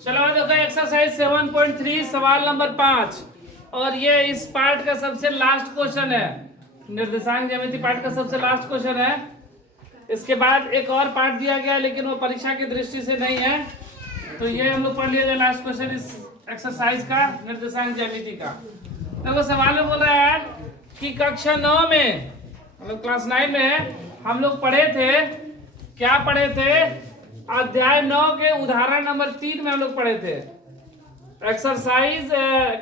चलो देखो एक्सरसाइज 7.3 सवाल नंबर 5 और ये इस पार्ट का सबसे लास्ट क्वेश्चन है। निर्देशांक ज्यामिति पार्ट का सबसे लास्ट क्वेश्चन है। इसके बाद एक और पार्ट दिया गया लेकिन वो परीक्षा की दृष्टि से नहीं है, तो ये हम लोग पढ़ लिया लास्ट क्वेश्चन इस एक्सरसाइज का निर्देशांक ज्यामिति का। देखो सवाल में बोल रहा है कि कक्षा 9 में मतलब क्लास 9 में हम लोग पढ़े थे, क्या पढ़े थे, अध्याय 9 के उदाहरण नंबर 3 में हम लोग पढ़े थे। एक्सरसाइज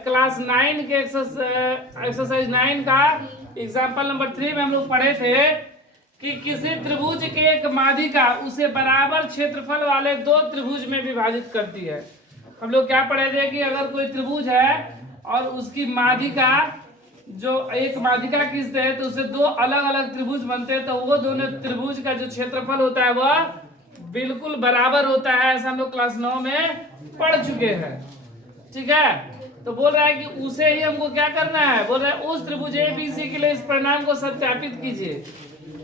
क्लास 9 के एक्सरसाइज 9 का एग्जाम्पल नंबर 3 में हम लोग पढ़े थे कि किसी त्रिभुज के एक माध्यिका उसे बराबर क्षेत्रफल वाले दो त्रिभुज में विभाजित करती है। हम लोग क्या पढ़े थे कि अगर कोई त्रिभुज है और उसकी माध्यिका जो एक माध्यिका खींचते हैं तो उससे दो अलग अलग त्रिभुज बनते हैं, तो वो दोनों त्रिभुज का जो क्षेत्रफल होता है वह बिल्कुल बराबर होता है। ऐसा हम लोग क्लास 9 में पढ़ चुके हैं, ठीक है। तो बोल रहा है कि उसे ही हमको क्या करना है, बोल रहा है उस त्रिभुज एबीसी के लिए इस परिणाम को सत्यापित कीजिए।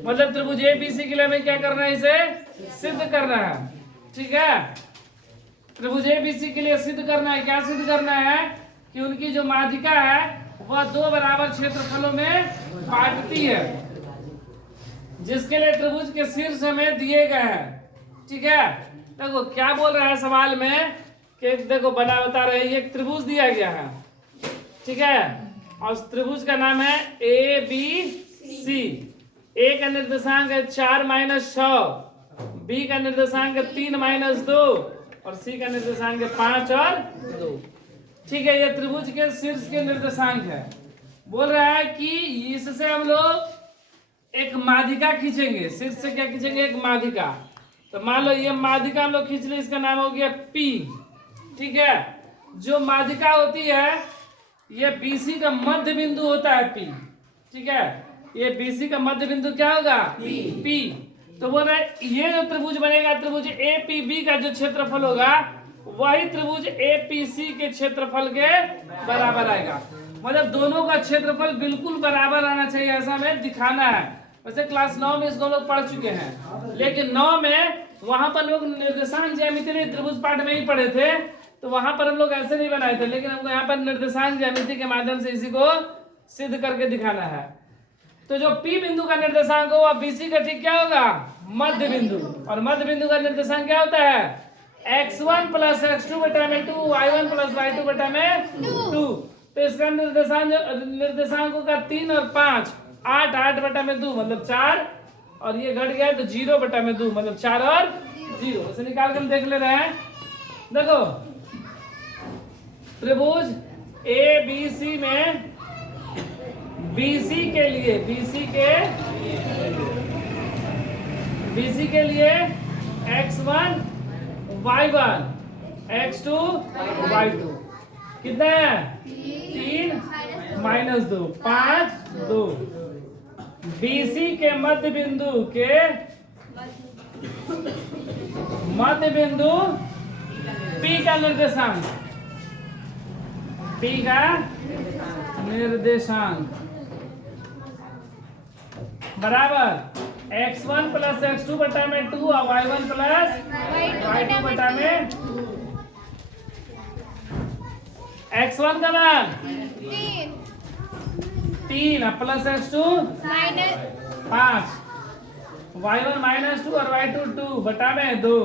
मतलब त्रिभुज एबीसी के लिए हमें क्या करना है, इसे सिद्ध करना है, ठीक है। त्रिभुज एबीसी के लिए सिद्ध करना है, क्या सिद्ध करना है कि उनकी जो माध्यिका है वह दो बराबर क्षेत्रफलों में बांटती है, जिसके लिए त्रिभुज के शीर्ष में दिए गए हैं, ठीक है। देखो क्या बोल रहा है सवाल में कि देखो बता रहे हैं एक त्रिभुज दिया गया है, ठीक है, और त्रिभुज का नाम है ए बी सी। ए का निर्देशांक है 4 - 6, बी का निर्देशांक है 3 - 2 और सी का निर्देशांक है 5 और 2, ठीक है। ये त्रिभुज के शीर्ष के निर्देशांक है। बोल रहा है कि इससे हम लोग एक माध्यिका खींचेंगे, शीर्ष से क्या खींचेंगे, एक माध्यिका। तो मान लो ये माध्यिका हम लोग खींच ले, इसका नाम हो गया पी, ठीक है। जो माध्यिका होती है ये बीसी का मध्य बिंदु होता है पी, ठीक है। ये बीसी का मध्य बिंदु क्या होगा, पी। तो बोल रहा है ये जो त्रिभुज बनेगा, त्रिभुज ए पी बी का जो क्षेत्रफल होगा वही त्रिभुज ए पी सी के क्षेत्रफल के बराबर आएगा। मतलब दोनों का क्षेत्रफल बिल्कुल बराबर आना चाहिए, ऐसा हमें दिखाना है। वैसे क्लास 9 में इसको लोग पढ़ चुके हैं, लेकिन 9 में वहां पर लोग निर्देशांक ज्यामिति नहीं त्रिभुज पाठ में ही पढ़े थे, तो वहां पर हम लोग ऐसे नहीं बनाए थे। लेकिन हमको यहाँ पर निर्देशांक ज्यामिति के माध्यम से इसी को सिद्ध करके दिखाना है। तो जो पी बिंदु का निर्देशांक हो वह बीसी का ठीक क्या होगा, मध्य बिंदु, और मध्य बिंदु का निर्देशांक क्या होता है, x1 + x2 बटा में 2, y1 + y2 बटा में 2। तो इसका निर्देशांकों का 3 और 5 8 8 बटा में 2 मतलब 4, और ये घट गया तो 0 बटा में 2 मतलब 4 और 0। इसे निकाल कर हम देख ले रहे हैं। देखो त्रिभुज ए बी सी में बीसी के लिए x1 y1 x2 y2 कितना है, 3 - 2 5 2। बीसी के मध्य बिंदु P का निर्देशांक, बराबर x1 + x2 बटा में 2 और y1 + y2 बटा में x1 का मान 3 प्लस x2 5, y1 - 2 और y2 2 बटा में 2,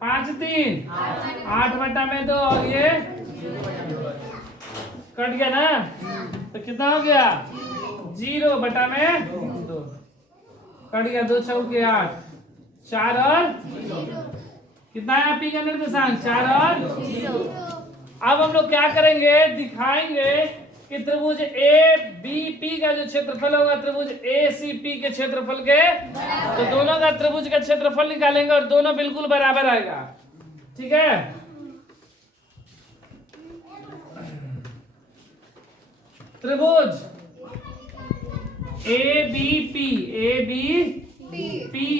5 3 8 बटा में 2 और ये कट गया ना, तो कितना हो गया 0 बटा में 2, कट गया 2 चौके 8, 4 और कितना है पी का निर्देशांक 4 और 0। अब हम लोग क्या करेंगे, दिखाएंगे कि त्रिभुज ए बी पी का जो क्षेत्रफल होगा त्रिभुज ए सी पी के क्षेत्रफल के, तो दोनों का त्रिभुज का क्षेत्रफल निकालेंगे और दोनों बिल्कुल बराबर आएगा, ठीक है। त्रिभुज ए बी पी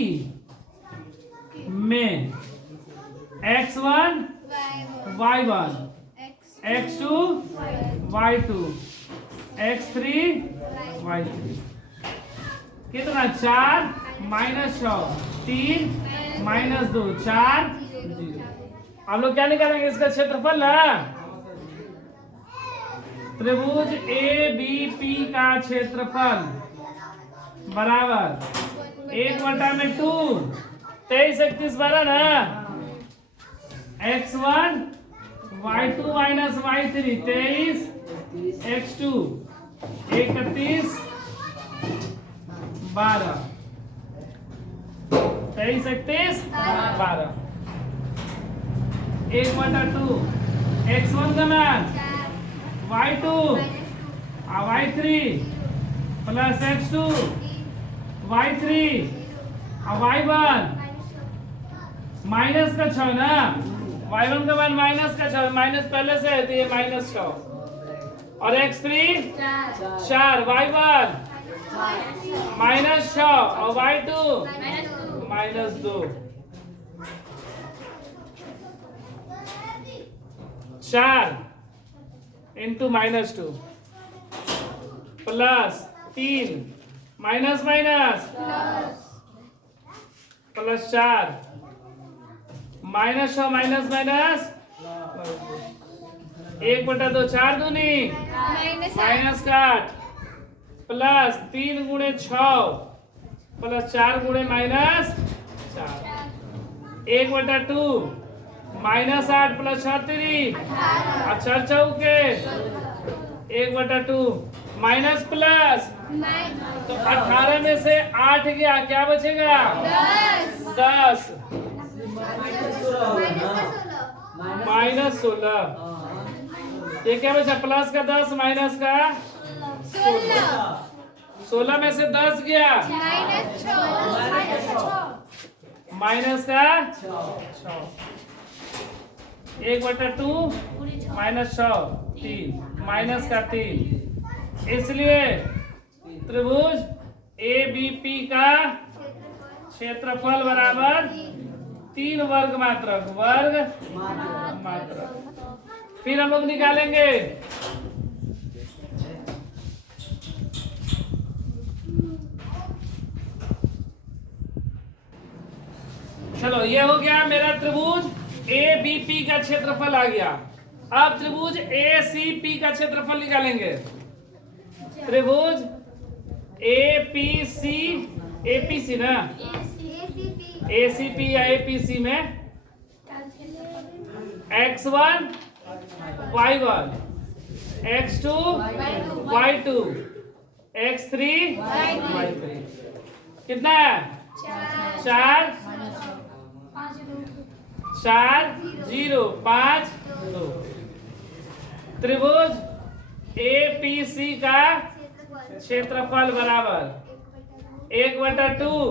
में x1 y1 x2 y2 x3 y3 कितना 4 - 6 3 - 2 4 0। हम लोग क्या निकालेंगे इसका क्षेत्रफल ना, त्रिभुज ए बी पी का क्षेत्रफल बराबर 1/2 23 31 12 ना, x1 y2 minus y3 23 x2 31 12 23 31 12 1/2 x1 का मान y2 y3 plus x2 y3 y1 minus का 6 ना, y1 का मान माइनस का 6, माइनस पहले से है तो ये -6 और x3 4 y1 -6 और y2 -2 4 into -2 plus 3 minus minus plus 4 -6 minus minus 1/2 4 दूनी -8 प्लस 3 गुणे 6 प्लस 4 गुणे -4 1/2 -8 प्लस 36 अच्छा चौके 1/2 माइनस प्लस तो 18 में से 8 गया, क्या बचेगा 10 -16 ये क्या बचा, प्लस का 10 माइनस का 16 में से 10 गया माइनस का 6 1/2 -6 3 माइनस का 3, इसलिए त्रिभुज ए बी पी का क्षेत्रफल बराबर 3 वर्ग मात्रक फिर हम लोग निकालेंगे चलो ये हो गया मेरा त्रिभुज ए बी पी का क्षेत्रफल आ गया। अब त्रिभुज ए सी पी का क्षेत्रफल निकालेंगे। त्रिभुज ए पी सी ना, ए सी पी या ए पी सी में x1 y1 x2 y2 x3 y3 कितना है 4 0 5 2। त्रिभुज ए पी सी का क्षेत्रफल बराबर 1/2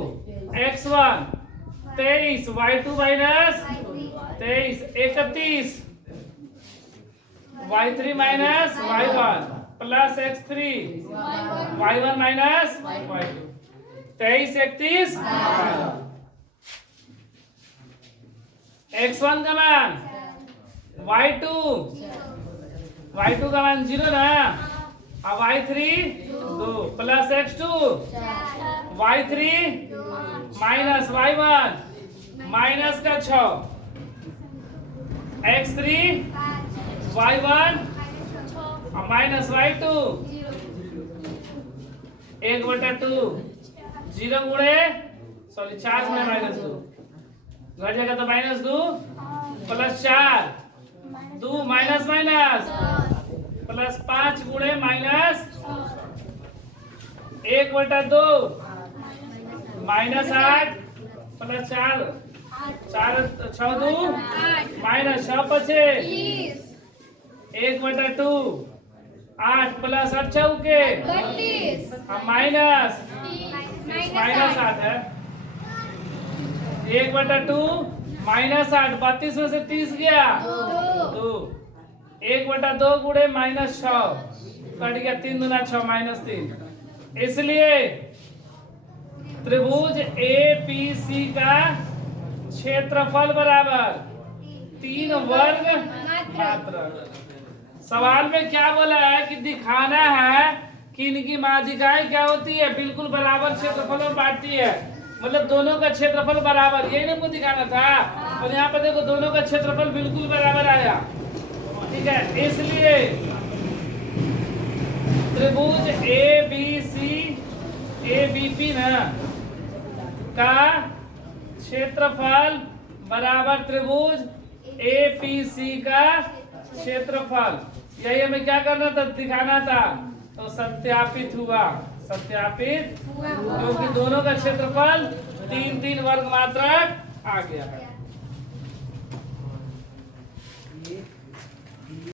x1 23 y2 minus 23 31 y3 minus y1 plus x3 y1 minus y2 23 31 x1 का मान y2 का मान 0 ना, अब y3 2 plus x2 y3 minus y1 minus का 6 x3 y1 माइनस y2 1/2 0 गुणे 4 गुणे -2 घट जाएगा तो -2 प्लस 4 2 माइनस माइनस प्लस 5 गुणे -1/2 -8 प्लस 4 6 2 -6 पचे 1/2 8 प्लस 8 चौके माइनस 8 है 1/2 -8 32 में से 30 गया 2 1/2 गुणे -6 कट गया 3 दूना 6 -3। इसलिए त्रिभुज ए पी सी का क्षेत्रफल बराबर 3 वर्ग मात्रक। सवाल में क्या बोला है कि दिखाना है कि इनकी माध्यिकाएं क्या होती है, बिल्कुल बराबर क्षेत्रफल में बांटती है, मतलब दोनों का क्षेत्रफल बराबर, यही हमको दिखाना था। और यहाँ पर देखो दोनों का क्षेत्रफल बिल्कुल बराबर आया। ठीक है, इसलिए त्रिभुज ABP ना का क्षेत्रफल बराबर त्रिभुज APC का क्षेत्रफल। यही हमें क्या करना था, दिखाना था। तो सत्यापित हुआ, सत्यापित, क्योंकि दोनों का क्षेत्रफल 3 वर्ग मात्रक आ गया है।